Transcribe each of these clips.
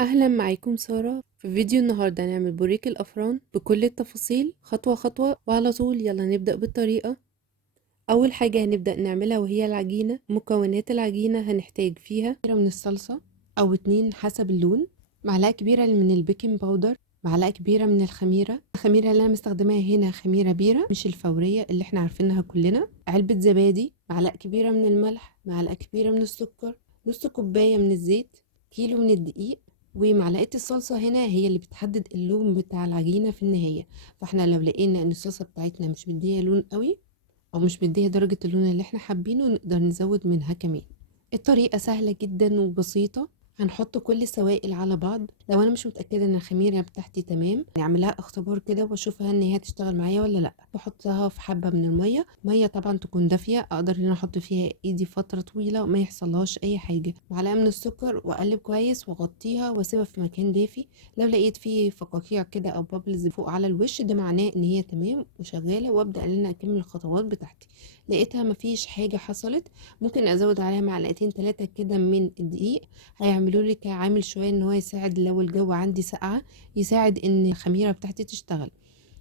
اهلا، معاكم سارة. في فيديو النهاردة هنعمل بوريك الافران بكل التفاصيل خطوة خطوة وعلى طول. يلا نبدأ بالطريقة. اول حاجة هنبدأ نعملها وهي العجينة. مكونات العجينة هنحتاج فيها كبيرة من الصلصة او 2 حسب اللون، معلقة كبيرة من البيكنج باودر، معلقة كبيرة من الخميرة اللي انا مستخدماها هنا خميرة بيرة مش الفورية اللي احنا عارفينها كلنا، علبة زبادي، معلقة كبيرة من الملح، معلقة كبيرة من السكر، نص كوباية من الزيت، كيلو من الدقيق. ومعلقة الصلصة هنا هي اللي بتحدد اللون بتاع العجينة في النهاية. فاحنا لو لقينا ان الصلصة بتاعتنا مش مدية لون قوي او مش مدية درجة اللون اللي احنا حابينه، نقدر نزود منها كمان. الطريقة سهلة جدا وبسيطة. هنحط كل السوائل على بعض. لو انا مش متأكدة ان الخميرة بتاعتي تمام نعملها اختبار كده واشوفها ان هي تشتغل معايا ولا لا. بحطها في حبة من مية طبعا تكون دافية، اقدر ان انا احط فيها ايدي فترة طويلة وما يحصلهاش اي حاجة. معلقة من السكر واقلب كويس واغطيها واسيبها في مكان دافي. لو لقيت فيه فقاقيع كده او بابلز فوق على الوش ده معناه ان هي تمام وشغالة، وابدأ ان انا اكمل الخطوات بتاعتي. لقيتها مفيش حاجة حصلت، ممكن ازود عليها معلقتين 3 كده من الدقيق. هيعملوا لي كعامل شويه ان هو يساعد لو الجو عندي ساقعه، يساعد ان الخميره بتاعتي تشتغل.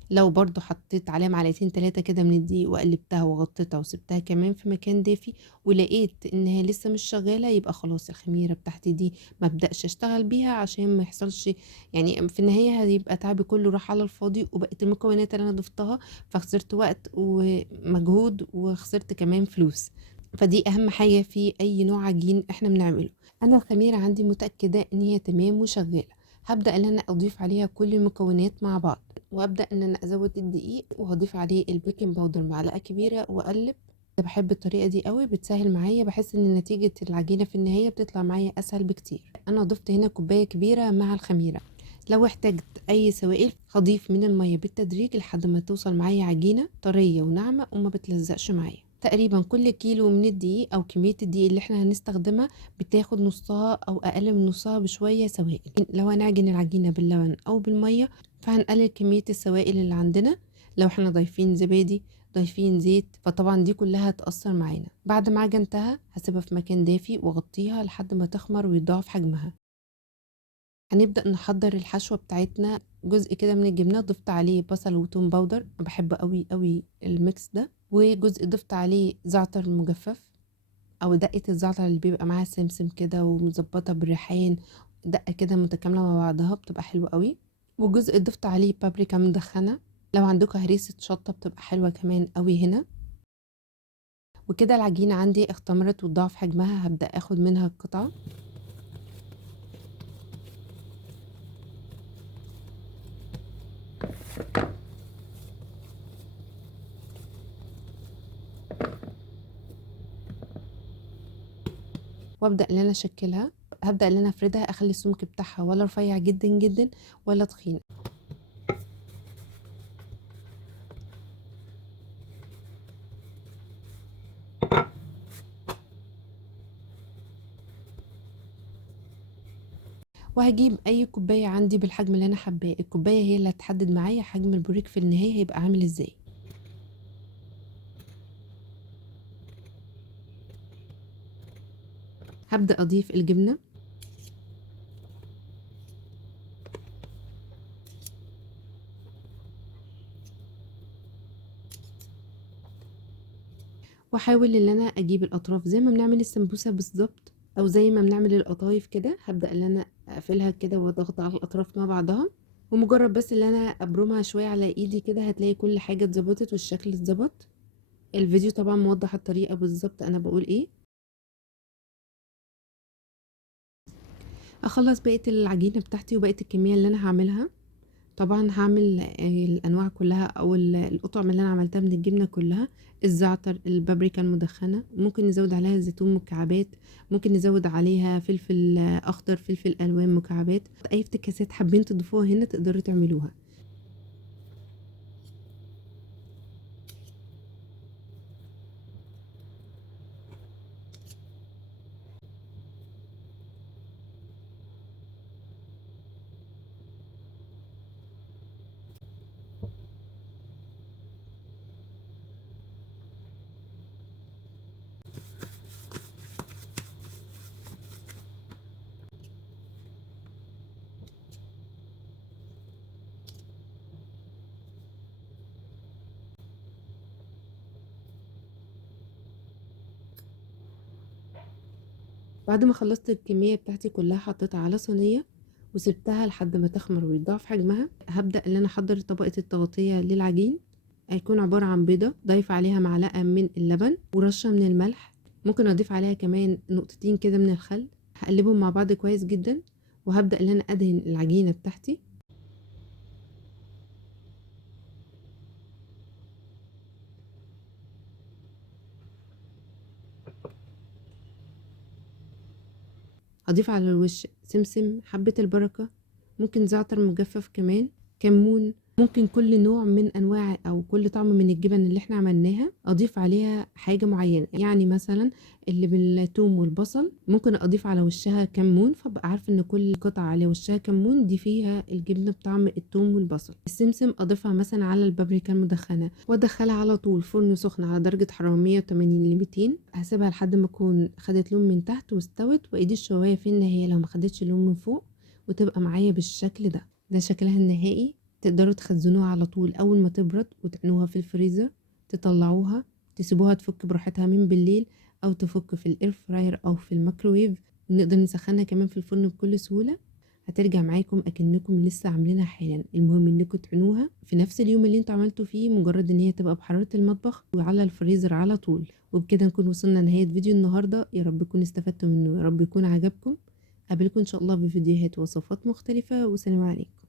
لو برضو حطيت عليها معلقتين 3 كده من الدقيق وقلبتها وغطيتها وسبتها كمان في مكان دافي ولقيت انها لسه مش شغاله، يبقى خلاص الخميره بتاعتي دي ما ابداش اشتغل بيها عشان ما يحصلش، يعني في النهايه هيبقى تعبي كله راح على الفاضي وبقت المكونات اللي انا ضفتها، فخسرت وقت ومجهود وخسرت كمان فلوس. فدي اهم حاجه في اي نوع عجين احنا بنعمله. انا الخميره عندي متاكده ان هي تمام وشغاله. هبدا ان انا اضيف عليها كل المكونات مع بعض، وابدا ان انا ازود الدقيق وهضيف عليه البيكنج باودر معلقه كبيره واقلب. انا بحب الطريقه دي قوي، بتسهل معايا، بحس ان نتيجه العجينه في النهايه بتطلع معايا اسهل بكتير. انا ضفت هنا كوبايه كبيره مع الخميره. لو احتجت اي سوائل هضيف من الميه بالتدريج لحد ما توصل معايا عجينه طريه وناعمه وما بتلزقش معايا. تقريبا كل كيلو من الدقيق او كميه الدقيق اللي احنا هنستخدمها بتاخد نصها او اقل من نصها بشويه سوائل. لو هنعجن العجينه باللبن او بالميه فهنقلل كميه السوائل اللي عندنا. لو احنا ضايفين زبادي، ضايفين زيت، فطبعا دي كلها هتأثر معانا. بعد ما عجنتها هسيبها في مكان دافي واغطيها لحد ما تخمر ويتضاعف حجمها. هنبدأ نحضر الحشوة بتاعتنا. جزء كده من الجبنة ضفت عليه بصل وتوم باودر، بحب قوي قوي الميكس ده. وجزء ضفت عليه زعتر مجفف او دقة الزعتر اللي بيبقى معاها سمسم كده ومظبطة بالريحان، دقة كده متكاملة مع بعضها بتبقى حلوة قوي. وجزء ضفت عليه بابريكا مدخنة. لو عندكم هريسة شطة بتبقى حلوة كمان قوي هنا. وكده العجينة عندي اختمرت وتضاعف حجمها، هبدأ اخد منها القطعة. وابدأ ان انا اشكلها. هبدأ ان انا افردها، اخلي السمك بتاعها ولا رفيع جدا جدا ولا تخين. وهجيب اي كوباية عندي بالحجم اللي انا حباه، الكوباية هي اللي هتحدد معايا حجم البوريك في النهاية هيبقى عامل ازاي. هبدأ اضيف الجبنة. واحاول ان انا اجيب الاطراف زي ما بنعمل السمبوسة بالظبط، او زي ما بنعمل القطايف كده. هبدأ ان انا اقفلها كده واضغط على الاطراف مع بعضها، ومجرد بس ان انا ابرمها شوية على ايدي كده هتلاقي كل حاجة اتظبطت والشكل اتظبط. الفيديو طبعا موضح الطريقة بالظبط انا بقول ايه. اخلص بقية العجينة بتاعتي وبقية الكمية اللي انا هعملها. طبعا هعمل الانواع كلها او القطع من اللي انا عملتها من الجبنه كلها. الزعتر، البابريكا المدخنه، ممكن نزود عليها زيتون مكعبات، ممكن نزود عليها فلفل اخضر، فلفل الوان مكعبات. اي افتكاسات حابين تضيفوها هنا تقدروا تعملوها. بعد ما خلصت الكمية بتاعتي كلها حطيتها على صينية وسبتها لحد ما تخمر ويتضاعف حجمها. هبدأ ان انا احضر طبقة التغطية للعجين. هيكون عبارة عن بيضة ضايف عليها معلقة من اللبن ورشة من الملح، ممكن اضيف عليها كمان نقطتين كده من الخل. هقلبهم مع بعض كويس جدا وهبدأ ان انا ادهن العجينة بتاعتي. هضيف على الوش سمسم، حبة البركة، ممكن زعتر مجفف كمان، كمون، ممكن كل نوع من انواع او كل طعم من الجبن اللي احنا عملناها اضيف عليها حاجة معينة. يعني مثلا اللي بالثوم والبصل ممكن اضيف على وشها كمون، فبقى عارفة ان كل قطعة على وشها كمون دي فيها الجبنة بطعم الثوم والبصل. السمسم اضيفها مثلا على البابريكا المدخنة وادخلها على طول فرن سخن على درجة حرارة 180 ل 200. هسيبها لحد ما تكون خدت لون من تحت واستوت، وايدي الشواية في النهاية لو ما خدتش لون من فوق وتبقى معايا بالشكل ده. ده شكلها النهائي. تقدروا تخزنوها على طول اول ما تبرد وتعينوها في الفريزر، تطلعوها تسيبوها تفك براحتها من بالليل، او تفك في الاير فراير او في الميكروويف، ونقدر نسخنها كمان في الفرن بكل سهولة. هترجع معاكم اكنكم لسه عاملينها حالا. المهم انكم تعينوها في نفس اليوم اللي انتوا عملتوا فيه، مجرد ان هي تبقى بحرارة المطبخ وعلى الفريزر على طول. وبكده نكون وصلنا لنهاية فيديو النهاردة، يا رب تكونوا استفدتوا منه، يا رب يكون عجبكم. قابلكم ان شاء الله بفيديوهات وصفات مختلفة، وسلام عليكم.